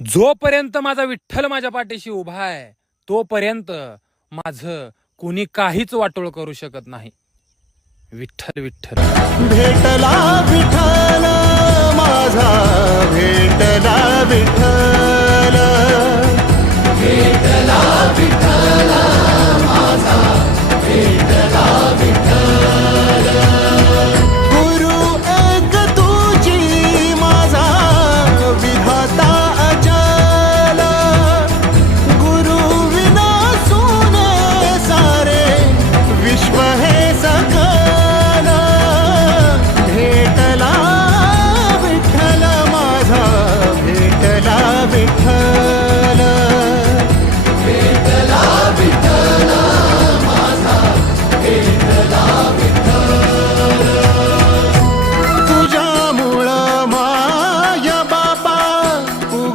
जोपर्यंत माझा विठ्ठल माझ्या पाठीशी उभा आहे तोपर्यंत माझं कुणी काहीच वाटोळ करू शकत नाही. विठ्ठल विठ्ठल. भेटला विठ्ठल माझा, भेटला विठ्ठल, भेटला विठ्ठल माझा, भेटला विठ्ठल. गुरु एक तुझी माझा विधाता अचल, गुरु विना सुने सारे विश्व हे सकल. भेटला विठ्ठल माझा, भेटला विठ्ठल.